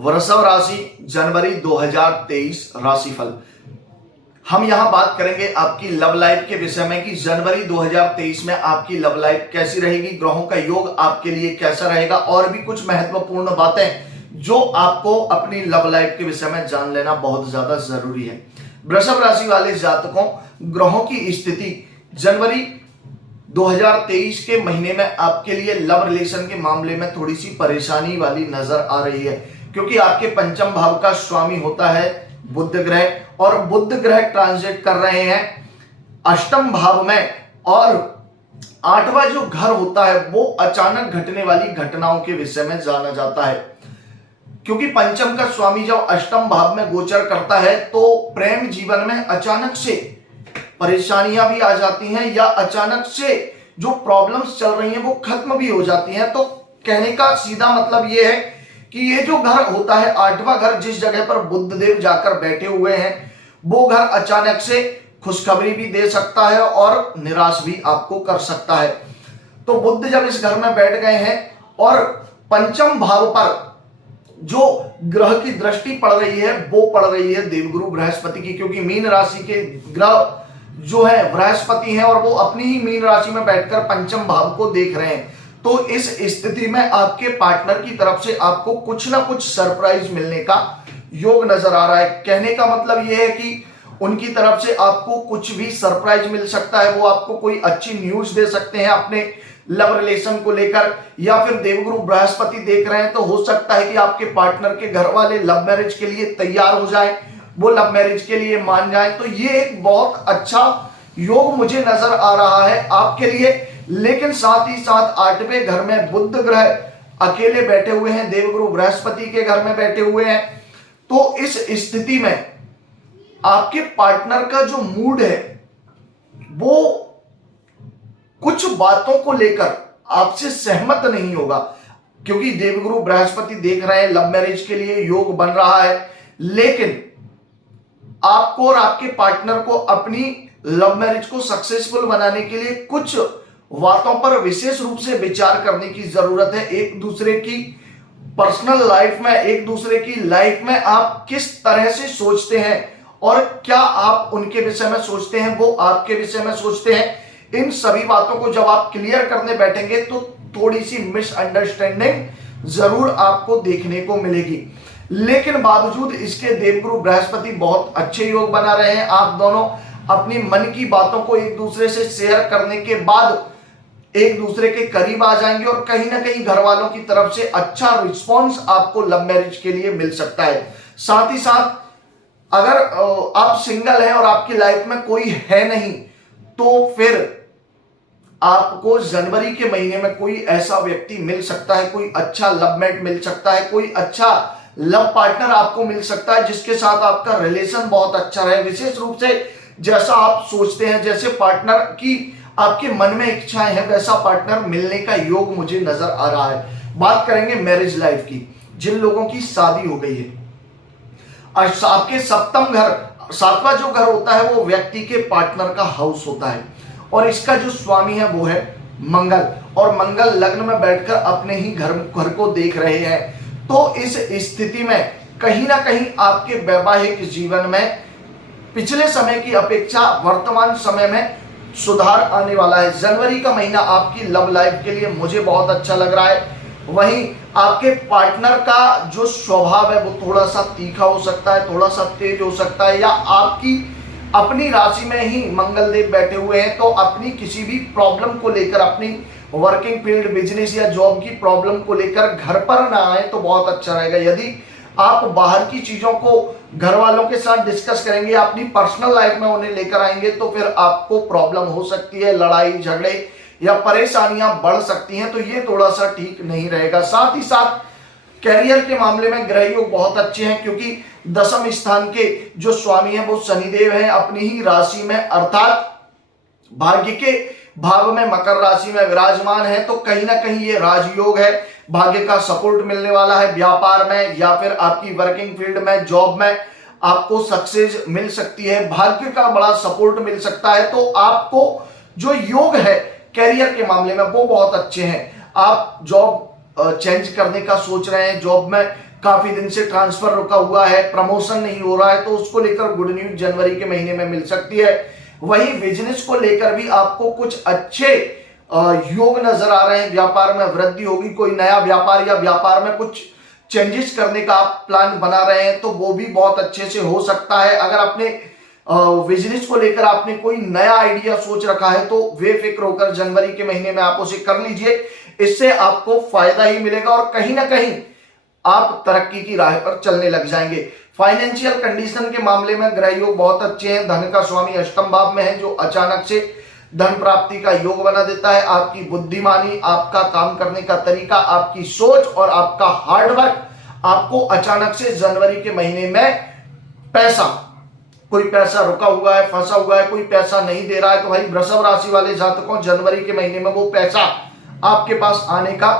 वृषभ राशि जनवरी 2023 राशिफल। हम यहां बात करेंगे आपकी लव लाइफ के विषय में कि जनवरी 2023 में आपकी लव लाइफ कैसी रहेगी, ग्रहों का योग आपके लिए कैसा रहेगा और भी कुछ महत्वपूर्ण बातें जो आपको अपनी लव लाइफ के विषय में जान लेना बहुत ज्यादा जरूरी है। वृषभ राशि वाले जातकों, ग्रहों की स्थिति जनवरी 2023 के महीने में आपके लिए लव रिलेशन के मामले में थोड़ी सी परेशानी वाली नजर आ रही है, क्योंकि आपके पंचम भाव का स्वामी होता है बुध ग्रह और बुध ग्रह ट्रांजिट कर रहे हैं अष्टम भाव में, और आठवां जो घर होता है वो अचानक घटने वाली घटनाओं के विषय में जाना जाता है। क्योंकि पंचम का स्वामी जब अष्टम भाव में गोचर करता है तो प्रेम जीवन में अचानक से परेशानियां भी आ जाती हैं या अचानक से जो प्रॉब्लम्स चल रही हैं वो खत्म भी हो जाती हैं। तो कहने का सीधा मतलब ये है कि ये जो घर होता है आठवां घर, जिस जगह पर बुध देव जाकर बैठे हुए हैं, वो घर अचानक से खुशखबरी भी दे सकता है और निराश भी आपको कर सकता है। तो बुध जब इस घर में बैठ गए हैं और पंचम भाव पर जो ग्रह की दृष्टि पड़ रही है वो पड़ रही है देवगुरु बृहस्पति की, क्योंकि मीन राशि के ग्रह जो है बृहस्पति हैं और वो अपनी ही मीन राशि में बैठकर पंचम भाव को देख रहे हैं। तो इस स्थिति में आपके पार्टनर की तरफ से आपको कुछ ना कुछ सरप्राइज मिलने का योग नजर आ रहा है। कहने का मतलब यह है कि उनकी तरफ से आपको कुछ भी सरप्राइज मिल सकता है, वो आपको कोई अच्छी न्यूज दे सकते हैं अपने लव रिलेशन को लेकर, या फिर देवगुरु बृहस्पति देख रहे हैं तो हो सकता है कि आपके पार्टनर के घर वाले लव मैरिज के लिए तैयार हो जाएं, वो लव मैरिज के लिए मान जाएं। तो ये एक बहुत अच्छा योग मुझे नजर आ रहा है आपके लिए। लेकिन साथ ही साथ आठवें घर में बुध ग्रह अकेले बैठे हुए हैं, देवगुरु बृहस्पति के घर में बैठे हुए हैं। तो इस स्थिति में आपके पार्टनर का जो मूड है वो कुछ बातों को लेकर आपसे सहमत नहीं होगा, क्योंकि देवगुरु बृहस्पति देख रहे हैं लव मैरिज के लिए योग बन रहा है। लेकिन आपको और आपके पार्टनर को अपनी लव मैरिज को सक्सेसफुल बनाने के लिए कुछ बातों पर विशेष रूप से विचार करने की जरूरत है। एक दूसरे की पर्सनल लाइफ में, एक दूसरे की लाइफ में आप किस तरह से सोचते हैं और क्या आप उनके विषय में सोचते हैं, वो आपके विषय में सोचते हैं, इन सभी बातों को जब आप क्लियर करने बैठेंगे तो थोड़ी सी मिसअंडरस्टैंडिंग जरूर आपको देखने को मिलेगी। लेकिन बावजूद इसके देवगुरु बृहस्पति बहुत अच्छे योग बना रहे हैं। आप दोनों अपनी मन की बातों को एक दूसरे से शेयर करने के बाद एक दूसरे के करीब आ जाएंगे और कहीं ना कहीं घर वालों की तरफ से अच्छा रिस्पॉन्स आपको लव मैरिज के लिए मिल सकता है। साथ ही साथ अगर आप सिंगल हैं और आपकी लाइफ में कोई है नहीं, तो फिर आपको जनवरी के महीने में कोई ऐसा व्यक्ति मिल सकता है, कोई अच्छा लवमेट मिल सकता है, कोई अच्छा लव पार्टनर आपको मिल सकता है जिसके साथ आपका रिलेशन बहुत अच्छा रहे। विशेष रूप से जैसा आप सोचते हैं, जैसे पार्टनर की आपके मन में इच्छाएं हैं, वैसा पार्टनर मिलने का योग मुझे नजर आ रहा है। बात करेंगे मैरिज लाइफ की। जिन लोगों की शादी हो गई है, आपके सप्तम घर, सातवां जो घर होता है वो व्यक्ति के पार्टनर का हाउस होता है और इसका जो स्वामी है वो है मंगल, और मंगल लग्न में बैठकर अपने ही घर को देख रहे हैं। तो इस स्थिति में कहीं ना कहीं आपके वैवाहिक जीवन में पिछले समय की अपेक्षा वर्तमान समय में सुधार आने वाला है। जनवरी का महीना आपकी लव लाइफ के लिए मुझे बहुत अच्छा लग रहा है। वहीं आपके पार्टनर का जो स्वभाव है वो थोड़ा सा तीखा हो सकता है, थोड़ा सा तेज हो सकता है, या आपकी अपनी राशि में ही मंगल देव बैठे हुए हैं तो अपनी किसी भी प्रॉब्लम को लेकर, अपनी वर्किंग फील्ड, बिजनेस या जॉब की प्रॉब्लम को लेकर घर पर ना आए तो बहुत अच्छा रहेगा। यदि आप बाहर की चीजों को घर वालों के साथ डिस्कस करेंगे, अपनी पर्सनल लाइफ में उन्हें लेकर आएंगे तो फिर आपको प्रॉब्लम हो सकती है, लड़ाई झगड़े या परेशानियां बढ़ सकती हैं। तो ये थोड़ा सा ठीक नहीं रहेगा। साथ ही साथ कैरियर के मामले में ग्रह योग बहुत अच्छे हैं, क्योंकि दसम स्थान के जो स्वामी हैं वो शनिदेव हैं अपनी ही राशि में, अर्थात भाग्य के भाव में मकर राशि में विराजमान है। तो कहीं ना कहीं ये राजयोग है, भाग्य का सपोर्ट मिलने वाला है। व्यापार में या फिर आपकी वर्किंग फील्ड में, जॉब में आपको सक्सेस मिल सकती है, भाग्य का बड़ा सपोर्ट मिल सकता है। तो आपको जो योग है कैरियर के मामले में वो बहुत अच्छे हैं। आप जॉब चेंज करने का सोच रहे हैं, जॉब में काफी दिन से ट्रांसफर रुका हुआ है, प्रमोशन नहीं हो रहा है, तो उसको लेकर गुड न्यूज जनवरी के महीने में मिल सकती है। वहीं बिजनेस को लेकर भी आपको कुछ अच्छे योग नजर आ रहे हैं। व्यापार में वृद्धि होगी, कोई नया व्यापार या व्यापार में कुछ चेंजेस करने का आप प्लान बना रहे हैं तो वो भी बहुत अच्छे से हो सकता है। अगर अपने बिजनेस को लेकर आपने कोई नया आइडिया सोच रखा है तो बेफिक्र होकर जनवरी के महीने में आप उसे कर लीजिए, इससे आपको फायदा ही मिलेगा और कहीं ना कहीं आप तरक्की की राह पर चलने लग जाएंगे। फाइनेंशियल कंडीशन के मामले में ग्रह योग बहुत अच्छे हैं। धन का स्वामी अष्टम भाव में है जो अचानक से धन प्राप्ति का योग बना देता है। आपकी बुद्धिमानी, आपका काम करने का तरीका, आपकी सोच और आपका हार्डवर्क आपको अचानक से जनवरी के महीने में पैसा, कोई पैसा रुका हुआ है, फंसा हुआ है, कोई पैसा नहीं दे रहा है, तो भाई वृषभ राशि वाले जातकों जनवरी के महीने में वो पैसा आपके पास आने का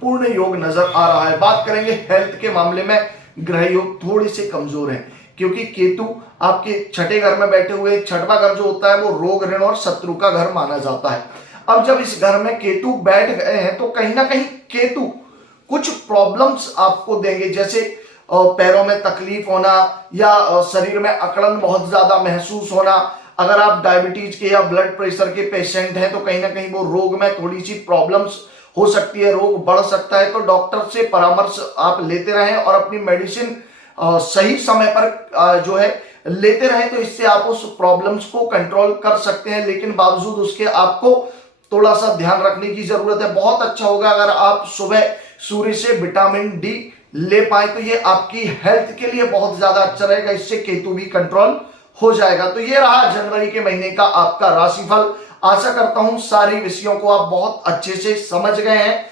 पूर्ण योग नजर आ रहा है। बात करेंगे हेल्थ के मामले में, ग्रह योग थोड़े से कमजोर हैं क्योंकि केतु आपके छठे घर में बैठे हुए। छठवां घर जो होता है वो रोग, ऋण और शत्रु का घर माना जाता है। अब जब इस घर में केतु बैठ गए हैं तो कहीं ना कहीं केतु कुछ प्रॉब्लम्स आपको देंगे, जैसे पैरों में तकलीफ होना या शरीर में अकड़न बहुत ज्यादा महसूस होना। अगर आप डायबिटीज के या ब्लड प्रेशर के पेशेंट हैं तो कहीं ना कहीं वो रोग में थोड़ी सी प्रॉब्लम्स हो सकती है, रोग बढ़ सकता है। तो डॉक्टर से परामर्श आप लेते रहें और अपनी मेडिसिन सही समय पर जो है लेते रहें, तो इससे आप उस प्रॉब्लम्स को कंट्रोल कर सकते हैं। लेकिन बावजूद उसके आपको थोड़ा सा ध्यान रखने की जरूरत है। बहुत अच्छा होगा अगर आप सुबह सूर्य से विटामिन डी ले पाए, तो ये आपकी हेल्थ के लिए बहुत ज्यादा अच्छा रहेगा। इससे केतु भी कंट्रोल हो जाएगा। तो ये रहा जनवरी के महीने का आपका राशिफल। आशा करता हूं सारी विषयों को आप बहुत अच्छे से समझ गए हैं।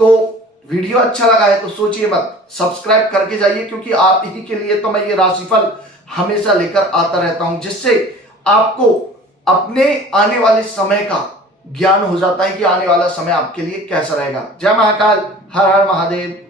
तो वीडियो अच्छा लगा है तो सोचिए मत, सब्सक्राइब करके जाइए, क्योंकि आप ही के लिए तो मैं ये राशिफल हमेशा लेकर आता रहता हूं, जिससे आपको अपने आने वाले समय का ज्ञान हो जाता है कि आने वाला समय आपके लिए कैसा रहेगा। जय महाकाल, हर हर महादेव।